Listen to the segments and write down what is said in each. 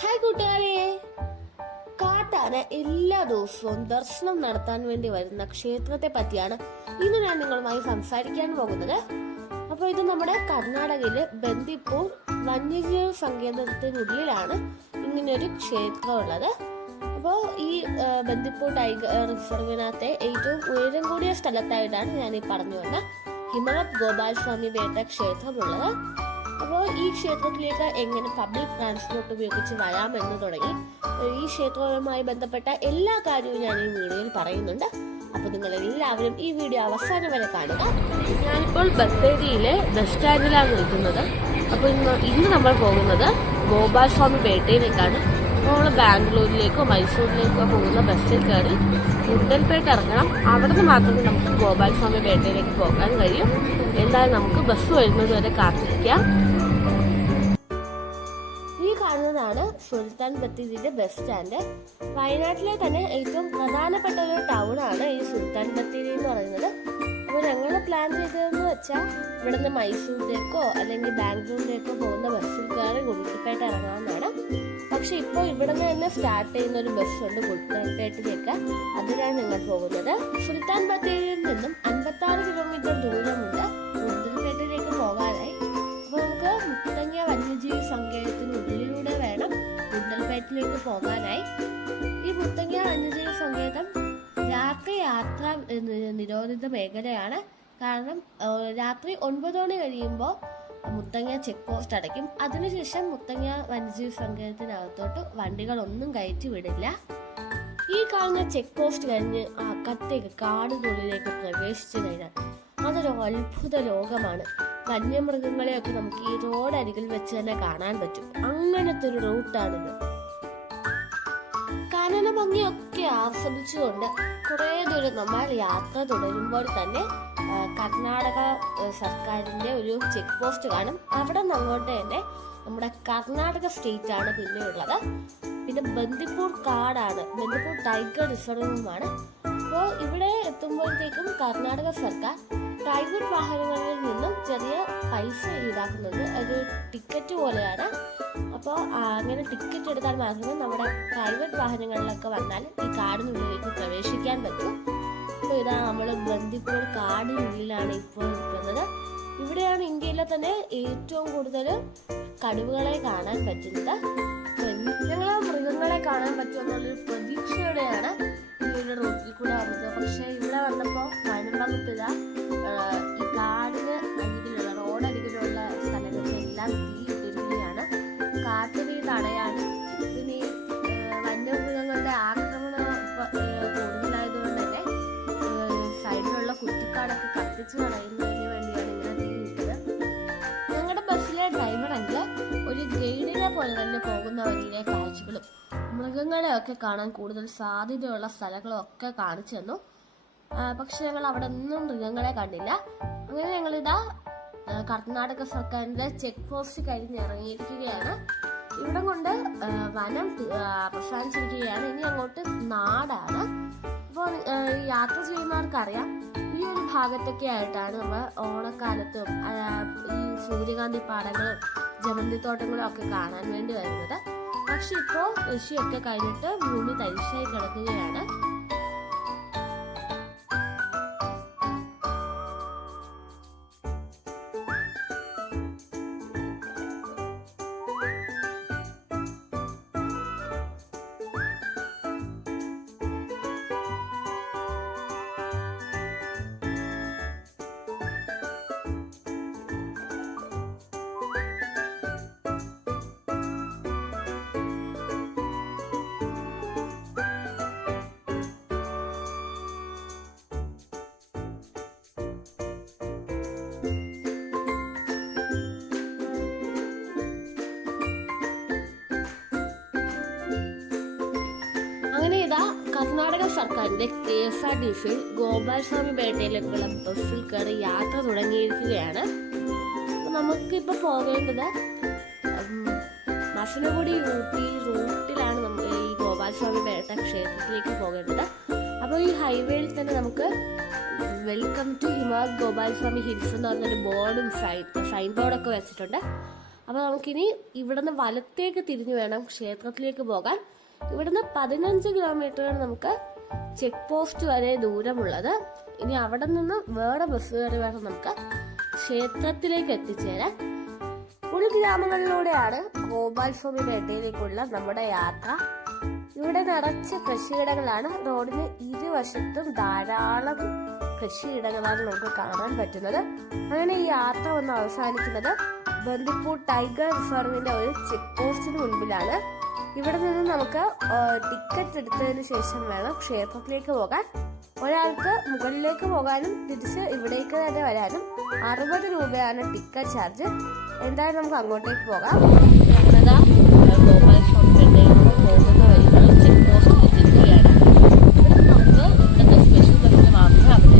Hi കൂട്ടുകാരെ, കാട്ടാന എല്ലാ ദിവസവും ദർശനം നടത്താൻ വേണ്ടി വരുന്ന ക്ഷേത്രത്തെ പറ്റിയാണ് ഇന്ന് ഞാൻ നിങ്ങളുമായി സംസാരിക്കാൻ പോകുന്നത്. അപ്പോൾ ഇത് നമ്മുടെ കർണാടകയിലെ ബന്ദിപ്പൂർ വന്യജീവി സങ്കേതത്തിനുള്ളിലാണ് ഇങ്ങനെയൊരു ക്ഷേത്രം ഉള്ളത്. അപ്പോൾ ഈ ബന്ദിപ്പൂർ ടൈഗർ റിസർവിനകത്തെ ഏറ്റവും ഉയരം കൂടിയ സ്ഥലത്തായിട്ടാണ് ഞാൻ ഈ പറഞ്ഞു വന്ന ഹിമവത് ഗോപാൽ സ്വാമി വേട്ട ക്ഷേത്രമുള്ളത്. അപ്പോൾ ഈ ക്ഷേത്രത്തിലേക്ക് എങ്ങനെ പബ്ലിക് ട്രാൻസ്പോർട്ട് ഉപയോഗിച്ച് വരാമെന്ന് തുടങ്ങി ഈ ക്ഷേത്രവുമായി ബന്ധപ്പെട്ട എല്ലാ കാര്യവും ഞാൻ ഈ വീഡിയോയിൽ പറയുന്നുണ്ട്. അപ്പോൾ നിങ്ങൾ എല്ലാവരും ഈ വീഡിയോ അവസാനം വരെ കാണുക. ഞാനിപ്പോൾ ബത്തേരിയിലെ ബസ് സ്റ്റാൻഡിലാണ് നിൽക്കുന്നത്. അപ്പോൾ ഇന്ന് നമ്മൾ പോകുന്നത് ഗോപാൽ സ്വാമി പേട്ടയിലേക്കാണ്. നമ്മൾ ബാംഗ്ലൂരിലേക്കോ മൈസൂരിലേക്കോ പോകുന്ന ബസ്സിൽ കയറി ഗുണ്ടൽപേട്ട് ഇറങ്ങണം. അവിടെ നിന്ന് മാത്രമേ നമുക്ക് ഗോപാൽ സ്വാമി പേട്ടയിലേക്ക് പോകാൻ കഴിയും. എന്തായാലും നമുക്ക് ബസ് വരുന്നത് വരെ കാത്തിരിക്കാം. ഈ കാണുന്നതാണ് സുൽത്താൻ ബത്തേരിയുടെ ബസ് സ്റ്റാൻഡ്. വയനാട്ടിലെ തന്നെ ഏറ്റവും പ്രധാനപ്പെട്ട ഒരു ടൗൺ ആണ് ഈ സുൽത്താൻ ബത്തേരി എന്ന് പറയുന്നത്. അപ്പോൾ ഞങ്ങൾ പ്ലാൻ ചെയ്തതെന്ന് വെച്ചാൽ ഇവിടെ നിന്ന് മൈസൂരിലേക്കോ അല്ലെങ്കിൽ ബാംഗ്ലൂരിലേക്കോ പോകുന്ന ബസ്സിൽ കയറി ഗുണ്ടൽപേട്ട് ഇറങ്ങാമെന്നാണ്. പക്ഷെ ഇപ്പോൾ ഇവിടെ നിന്ന് തന്നെ സ്റ്റാർട്ട് ചെയ്യുന്ന ഒരു ബസ്സുണ്ട് ഗുണ്ടൽപേട്ടിലേക്ക്. അതിനാണ് ഞങ്ങൾ പോകുന്നത്. സുൽത്താൻ ബത്തേരിയിൽ നിന്നും 56 കിലോമീറ്റർ ദൂരമുണ്ട് ഗുണ്ടൽപേട്ടിലേക്ക് പോകാനായി. അപ്പോൾ നമുക്ക് മുത്തങ്ങ വന്യജീവി സങ്കേതത്തിനുള്ളിലൂടെ വേണം ഗുണ്ടൽപേട്ടിലേക്ക് പോകാനായി. ഈ മുത്തങ്ങ വന്യജീവി സങ്കേതം രാത്രി യാത്ര നിരോധിത മേഖലയാണ്. കാരണം രാത്രി 9 മണി കഴിയുമ്പോൾ മുത്തങ്ങ ചെക്ക് പോസ്റ്റ് അടയ്ക്കും. അതിനുശേഷം മുത്തങ്ങ വന്യജീവി സങ്കേതത്തിനകത്തോട്ട് വണ്ടികളൊന്നും കയറ്റി വിടില്ല. ഈ കാണുന്ന ചെക്ക് പോസ്റ്റ് കഴിഞ്ഞ് അകത്തേക്ക് കാടിനുള്ളിലേക്ക് പ്രവേശിച്ചു കഴിഞ്ഞാൽ അതൊരു അത്ഭുത ലോകമാണ്. വന്യമൃഗങ്ങളെയൊക്കെ നമുക്ക് ഈ റോഡരികിൽ വെച്ച് തന്നെ കാണാൻ പറ്റും. അങ്ങനത്തെ ഒരു റൂട്ടാണിത്. കാനന ഭംഗിയൊക്കെ ആസ്വദിച്ചുകൊണ്ട് കുറേ ദൂരം നമ്മൾ യാത്ര തുടരുമ്പോൾ തന്നെ കർണാടക സർക്കാരിൻ്റെ ഒരു ചെക്ക് പോസ്റ്റ് കാണും. അവിടെ നിന്ന് അങ്ങോട്ട് തന്നെ നമ്മുടെ കർണാടക സ്റ്റേറ്റ് ആണ് പിന്നെ ഉള്ളത്. പിന്നെ ബന്ദിപ്പൂർ കാടാണ്, ബന്ദിപ്പൂർ ടൈഗർ റിസർവുമാണ്. അപ്പോൾ ഇവിടെ എത്തുമ്പോഴത്തേക്കും കർണാടക സർക്കാർ പ്രൈവറ്റ് വാഹനങ്ങളിൽ നിന്നും ചെറിയ പൈസ ഈടാക്കുന്നത് ഒരു ടിക്കറ്റ് പോലെയാണ്. അപ്പോൾ അങ്ങനെ ടിക്കറ്റ് എടുത്താൽ മാത്രമേ നമ്മുടെ പ്രൈവറ്റ് വാഹനങ്ങളിലൊക്കെ വന്നാൽ ഈ കാടിനുള്ളിലേക്ക് പ്രവേശിക്കാൻ പറ്റൂ. അപ്പോൾ ഇതാ നമ്മൾ ബന്ദിപ്പൂർ കാടിനുള്ളിലാണ് ഇപ്പോൾ നിൽക്കുന്നത്. ഇവിടെയാണ് ഇന്ത്യയിലെ തന്നെ ഏറ്റവും കൂടുതൽ കടുവകളെ കാണാൻ പറ്റുന്നത്. ഞങ്ങൾ മൃഗങ്ങളെ കാണാൻ പറ്റുമെന്നുള്ളൊരു പ്രതീക്ഷയോടെയാണ് ഈ ഒരു റൂട്ടിൽ കൂടെ വന്നത്. പക്ഷേ ഇവിടെ വന്നപ്പോൾ വനംവകുപ്പിത ഈ കാടിന് അരികിലുള്ള റോഡരികിലുള്ള സ്ഥലങ്ങളിലെല്ലാം തീയിട്ടിരിക്കുകയാണ്. കാട്ടുതീ തടയാനും പിന്നെ ഈ വന്യമൃഗങ്ങളുടെ ആക്രമണം കൂടുതലായതുകൊണ്ട് തന്നെ സൈഡിലുള്ള കുറ്റിക്കാടൊക്കെ കത്തിച്ചു കളയുന്നതിന് വേണ്ടിയാണ് ഇങ്ങനെ തീയിട്ടത്. ഞങ്ങളുടെ ബസ്സിലെ ഡ്രൈവറെങ്കിൽ ഒരു ഗൈഡിനെ പോലെ തന്നെ പോകുന്ന വഴിയിലെ കാഴ്ചകളും മൃഗങ്ങളെയൊക്കെ കാണാൻ കൂടുതൽ സാധ്യതയുള്ള സ്ഥലങ്ങളും ഒക്കെ കാണിച്ചു തന്നു. പക്ഷെ ഞങ്ങൾ അവിടെ ഒന്നും മൃഗങ്ങളെ കണ്ടില്ല. അങ്ങനെ ഞങ്ങളിതാ കർണാടക സർക്കാരിന്റെ ചെക്ക് പോസ്റ്റ് കഴിഞ്ഞ് ഇറങ്ങിയിരിക്കുകയാണ്. ഇവിടം കൊണ്ട് വനം അവസാനിച്ചിരിക്കുകയാണ്. ഇനി അങ്ങോട്ട് നാടാണ്. അപ്പോൾ യാത്ര ചെയ്യുന്നവർക്കറിയാം ഈ ഒരു ഭാഗത്തൊക്കെ ആയിട്ടാണ് നമ്മൾ ഓണക്കാലത്തും ഈ സൂര്യകാന്തി പാടങ്ങളും ജമന്തിത്തോട്ടങ്ങളും ഒക്കെ കാണാൻ വേണ്ടി വരുന്നത്. പക്ഷെ ഇപ്പോൾ കൃഷിയൊക്കെ കഴിഞ്ഞിട്ട് ഭൂമി തരിശായി കിടക്കുകയാണ്. അങ്ങനെ ഇതാ കർണാടക സർക്കാരിന്റെ KSRTC ഗോപാൽ സ്വാമി പേട്ടയിലേക്കുള്ള ബസ്സിൽ കയറി യാത്ര തുടങ്ങിയിരിക്കുകയാണ്. നമുക്കിപ്പോൾ പോകേണ്ടത് മസനഗുഡി ഊട്ടി റൂട്ടിലാണ് നമ്മൾ ഈ ഗോപാൽ സ്വാമി പേട്ട ക്ഷേത്രത്തിലേക്ക് പോകേണ്ടത്. അപ്പോൾ ഈ ഹൈവേയിൽ തന്നെ നമുക്ക് welcome to Himavad Gopal Swamy hills എന്ന് പറഞ്ഞൊരു ബോർഡും സൈൻ ബോർഡൊക്കെ വെച്ചിട്ടുണ്ട്. അപ്പോൾ നമുക്കിനി ഇവിടുന്ന് വലത്തേക്ക് തിരിഞ്ഞു വേണം ക്ഷേത്രത്തിലേക്ക് പോകാൻ. ഇവിടുന്ന് 15 കിലോമീറ്ററാണ് നമുക്ക് ചെക്ക് പോസ്റ്റ് വരെ ദൂരമുള്ളത്. ഇനി അവിടെ നിന്ന് വേറെ ബസ് കയറി വേണം നമുക്ക് ക്ഷേത്രത്തിലേക്ക് എത്തിച്ചേരാൻ. ഉൾഗ്രാമങ്ങളിലൂടെയാണ് ഗോപാൽസ്വാമി പേട്ടയിലേക്കുള്ള നമ്മുടെ യാത്ര. ഇവിടെ നിറച്ച് കൃഷിയിടങ്ങളാണ്. റോഡിന് ഇരുവശത്തും ധാരാളം കൃഷിയിടങ്ങളാണ് നമുക്ക് കാണാൻ പറ്റുന്നത്. അങ്ങനെ ഈ യാത്ര വന്ന് അവസാനിക്കുന്നത് ബന്ദിപ്പൂർ ടൈഗർ റിസർവിന്റെ ഒരു ചെക്ക് പോസ്റ്റിന് മുൻപിലാണ്. ഇവിടെ നിന്ന് നമുക്ക് ടിക്കറ്റ് എടുത്തതിന് ശേഷം വേണം ക്ഷേത്രത്തിലേക്ക് പോകാൻ. ഒരാൾക്ക് മുകളിലേക്ക് പോകാനും തിരിച്ച് ഇവിടേക്ക് തന്നെ വരാനും 60 രൂപയാണ് ടിക്കറ്റ് ചാർജ്. എന്തായാലും നമുക്ക് അങ്ങോട്ടേക്ക് പോകാം. ഞങ്ങളിതാ പോകുന്ന വഴികൾ ചെക്ക് പോസ്റ്റിൽ എത്തിക്കുകയാണ്. ഇവിടെ നമുക്ക് ഇന്നത്തെ സ്പെഷ്യൽ ബസ്സിൽ മാത്രമേ അവിടെ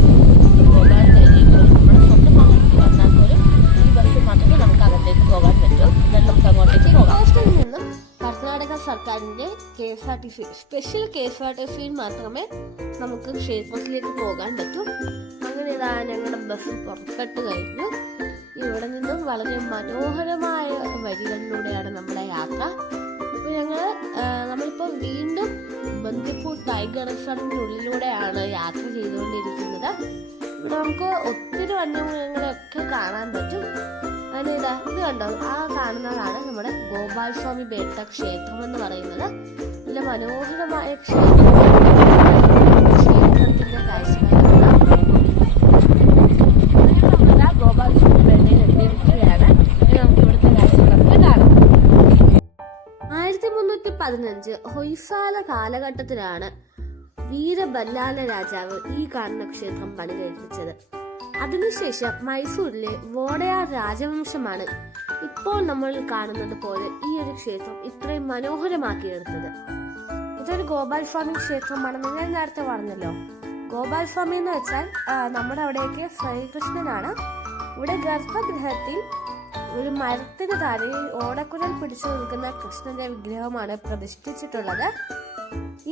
പോകാൻ കഴിയുള്ളൂ. നമ്മുടെ സ്വന്തം വാഹനത്തിൽ വന്നാൽ പോലും ഈ ബസ്സിൽ മാത്രമേ നമുക്ക് അകത്തേക്ക് പോകാൻ പറ്റൂ. എന്നാൽ നമുക്ക് അങ്ങോട്ടേക്ക് പോകാം. പോസ്റ്റിൽ നിന്നും കർണാടക സർക്കാരിന്റെ KSRTC സ്പെഷ്യൽ KSRTC മാത്രമേ നമുക്ക് ക്ഷേത്രത്തിലേക്ക് പോകാൻ പറ്റൂ. അങ്ങനെ ഇതാ ഞങ്ങളുടെ ബസ് പുറപ്പെട്ടു കഴിഞ്ഞു. ഇവിടെ നിന്നും വളരെ മനോഹരമായ വഴികളിലൂടെയാണ് നമ്മുടെ യാത്ര. നമ്മളിപ്പോൾ വീണ്ടും ബന്ദിപ്പൂർ ടൈഗർ റിസർവിന്റെ ഉള്ളിലൂടെയാണ് യാത്ര ചെയ്തുകൊണ്ടിരിക്കുന്നത്. ഇവിടെ നമുക്ക് ഒത്തിരി വന്യമൃഗങ്ങളെയൊക്കെ കാണാൻ പറ്റും. അങ്ങനെ ഇത് കണ്ടോ, ആ കാണുന്നതാണ് നമ്മുടെ ഗോപാൽസ്വാമി ബേട്ട ക്ഷേത്രം എന്ന് പറയുന്നത്. നല്ല മനോഹരമായ ക്ഷേത്രത്തിന്റെ കാഴ്ചകളാണ്. ഗോപാൽസ്വാമി ബേട്ടയിൽ എത്തിയിരിക്കുകയാണ്. നമുക്ക് ഇവിടുത്തെ കാഴ്ചകളൊക്കെ കാണാം. 1315 ഹൊയ്സാല കാലഘട്ടത്തിലാണ് വീരബല്ലാല രാജാവ് ഈ കാണുന്ന ക്ഷേത്രം പണികഴിപ്പിച്ചത്. അതിനുശേഷം മൈസൂരിലെ വോഡയാർ രാജവംശമാണ് ഇപ്പോൾ നമ്മൾ കാണുന്നത് പോലെ ഈ ഒരു ക്ഷേത്രം ഇത്രയും മനോഹരമാക്കിയെടുത്തത്. ഇതൊരു ഗോപാൽസ്വാമി ക്ഷേത്രമാണെന്ന് ഞാൻ നേരത്തെ പറഞ്ഞല്ലോ. ഗോപാൽസ്വാമി എന്ന് വെച്ചാൽ നമ്മുടെ അവിടേക്ക് ശ്രീകൃഷ്ണനാണ്. ഇവിടെ ഗർഭഗൃഹത്തിൽ ഒരു മരത്തിന് താഴെ ഓടക്കുഴൽ പിടിച്ചു നിൽക്കുന്ന കൃഷ്ണന്റെ വിഗ്രഹമാണ് പ്രതിഷ്ഠിച്ചിട്ടുള്ളത്.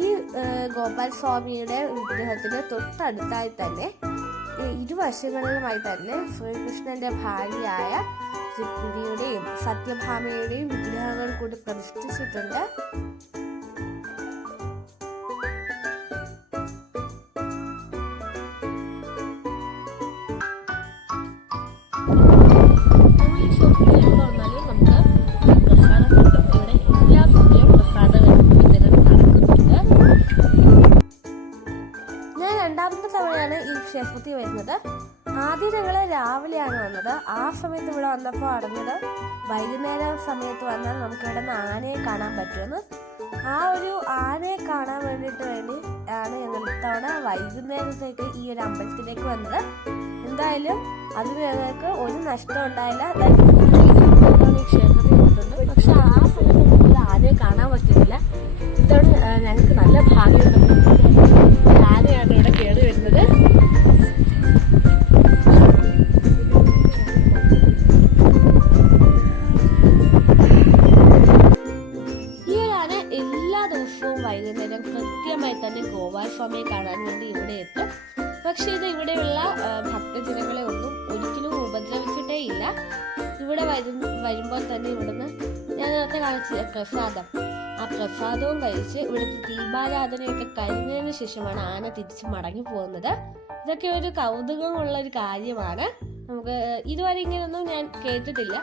ഈ ഗോപാൽസ്വാമിയുടെ വിഗ്രഹത്തിന് തൊട്ടടുത്തായി തന്നെ ഇരുവശങ്ങളിലുമായി തന്നെ ശ്രീകൃഷ്ണന്റെ ഭാര്യയായ രുക്മിണിയുടെയും സത്യഭാമയുടെയും വിഗ്രഹങ്ങൾ കൂടി പ്രതിഷ്ഠിച്ചിട്ടുണ്ട്. രണ്ടാമത്തെ തവണയാണ് ഈ ക്ഷേത്രത്തിൽ വരുന്നത്. ആദ്യം ഞങ്ങള് രാവിലെയാണ് വന്നത്. ആ സമയത്ത് ഇവിടെ വന്നപ്പോൾ അറിഞ്ഞത് വൈകുന്നേരം സമയത്ത് വന്നാൽ നമുക്ക് ഇവിടെ നിന്ന് ആനയെ കാണാൻ പറ്റുമെന്ന്. ആ ഒരു ആനയെ കാണാൻ വേണ്ടിയിട്ട് ആണ് ഞങ്ങൾ ഇത്തവണ വൈകുന്നേരത്തേക്ക് ഈ ഒരു അമ്പലത്തിലേക്ക് വന്നത്. എന്തായാലും അതിന് ഞങ്ങൾക്ക് ഒരു നഷ്ടം ഉണ്ടായില്ല. ഈ ക്ഷേത്രത്തിൽ വന്നിട്ടുണ്ട്. പക്ഷെ ആ സമയത്ത് നമുക്ക് ആനയെ കാണാൻ പറ്റുന്നില്ല. ഇത്തവണ ഞങ്ങൾക്ക് നല്ല ഭാഗ്യമുണ്ട്. ആനയാണ് ഇവിടെ കയറി വരുന്നത്. ഈ ഒരു ആന എല്ലാ ദിവസവും വൈകുന്നേരം കൃത്യമായി തന്നെ ഗോപാൽസ്വാമിയെ കാണാൻ വേണ്ടി ഇവിടെ എത്തും. പക്ഷെ ഇത് ഇവിടെയുള്ള ഭക്തജനങ്ങളെ ഒന്നും ഒരിക്കലും ഉപദ്രവിച്ചിട്ടേ ഇല്ല. ഇവിടെ വരുമ്പോൾ തന്നെ ഇവിടുന്ന് ഞാൻ നേരത്തെ കാണിച്ചില്ല പ്രസാദം, ആ പ്രസാദവും കഴിച്ച് ഇവിടുത്തെ ദീപാരാധനയൊക്കെ കഴിഞ്ഞതിന് ശേഷമാണ് ആന തിരിച്ച് മടങ്ങി പോകുന്നത്. ഇതൊക്കെ ഒരു കൗതുകമുള്ള ഒരു കാര്യമാണ്. നമുക്ക് ഇതുവരെ ഇങ്ങനെയൊന്നും ഞാൻ കേട്ടിട്ടില്ല.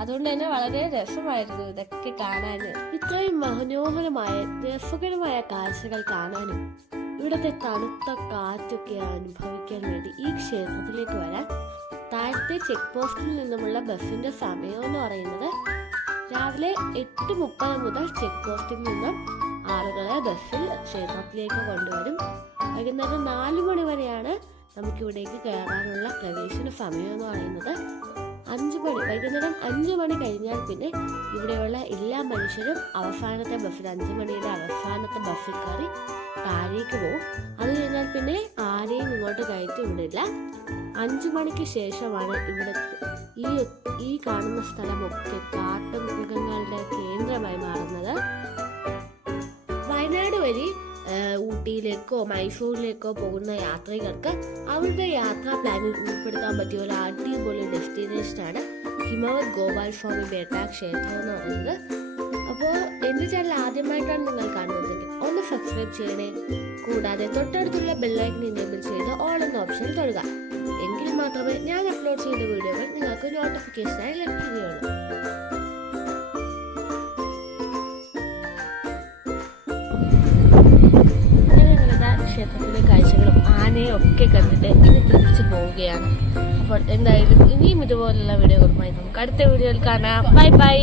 അതുകൊണ്ട് തന്നെ വളരെ രസമായിരുന്നു ഇതൊക്കെ കാണാൻ. ഇത്രയും മനോഹരമായ രസകരമായ കാഴ്ചകൾ കാണാനും ഇവിടുത്തെ തണുത്ത കാറ്റൊക്കെ അനുഭവിക്കാൻ വേണ്ടി ഈ ക്ഷേത്രത്തിലേക്ക് വരാൻ താഴത്തെ ചെക്ക് പോസ്റ്റിൽ നിന്നുമുള്ള ബസ്സിന്റെ സമയം എന്ന് പറയുന്നത് രാവിലെ 8:30 മുതൽ ചെക്ക് പോസ്റ്റിൽ നിന്നും ആളുകളെ ബസ്സിൽ ക്ഷേത്രത്തിലേക്ക് കൊണ്ടുവരും. വൈകുന്നേരം 4 മണി വരെയാണ് നമുക്കിവിടേക്ക് കയറാനുള്ള പ്രവേശന സമയം എന്ന് പറയുന്നത്. 5 മണി വൈകുന്നേരം 5 മണി കഴിഞ്ഞാൽ പിന്നെ ഇവിടെയുള്ള എല്ലാ മനുഷ്യരും അവസാനത്തെ ബസ്സിൽ 5 മണിയുടെ അവസാനത്തെ ബസ്സിൽ കയറി താഴേക്ക് പോകും. അത് കഴിഞ്ഞാൽ പിന്നെ ആരെയും ഇങ്ങോട്ട് കയറ്റി വിടില്ല. 5 മണിക്ക് ശേഷമാണ് ഇവിടെ ഈ കാണുന്ന സ്ഥലമൊക്കെ കാട്ടുമൃഗങ്ങളുടെ കേന്ദ്രമായി മാറുന്നത്. വയനാട് വഴി ഊട്ടിയിലേക്കോ മൈസൂരിലേക്കോ പോകുന്ന യാത്രികർക്ക് അവരുടെ യാത്രാ പ്ലാനിൽ ഉൾപ്പെടുത്താൻ പറ്റിയ ഒരു അടിപൊളി ഡെസ്റ്റിനേഷനാണ് ഹിമവത് ഗോപാൽ സ്വാമി ബേട്ട ക്ഷേത്രം എന്ന് പറയുന്നത്. അപ്പോൾ എൻ്റെ ചാനൽ ആദ്യമായിട്ടാണ് നിങ്ങൾ കാണുന്നതെങ്കിൽ ഒന്ന് സബ്സ്ക്രൈബ് ചെയ്യണേ. കൂടാതെ തൊട്ടടുത്തുള്ള ബെല്ലൈക്കൻ എനേബിൾ ചെയ്ത് ഓൾ എന്ന ഓപ്ഷൻ തൊടുക. എങ്കിൽ മാത്രമേ ഞാൻ അപ്ലോഡ് ചെയ്ത വീഡിയോകൾ നിങ്ങൾക്ക് നോട്ടിഫിക്കേഷനായി ലഭിക്കുകയുള്ളൂ. ക്ഷേത്രത്തിലെ കാഴ്ചകളും ആനയും ഒക്കെ കണ്ടിട്ട് ഇനി തിരിച്ചു പോവുകയാണ്. അപ്പോൾ എന്തായാലും ഇനിയും ഇതുപോലുള്ള വീഡിയോകളുമായി നമുക്ക് അടുത്ത വീഡിയോയിൽ കാണാം. Bye bye.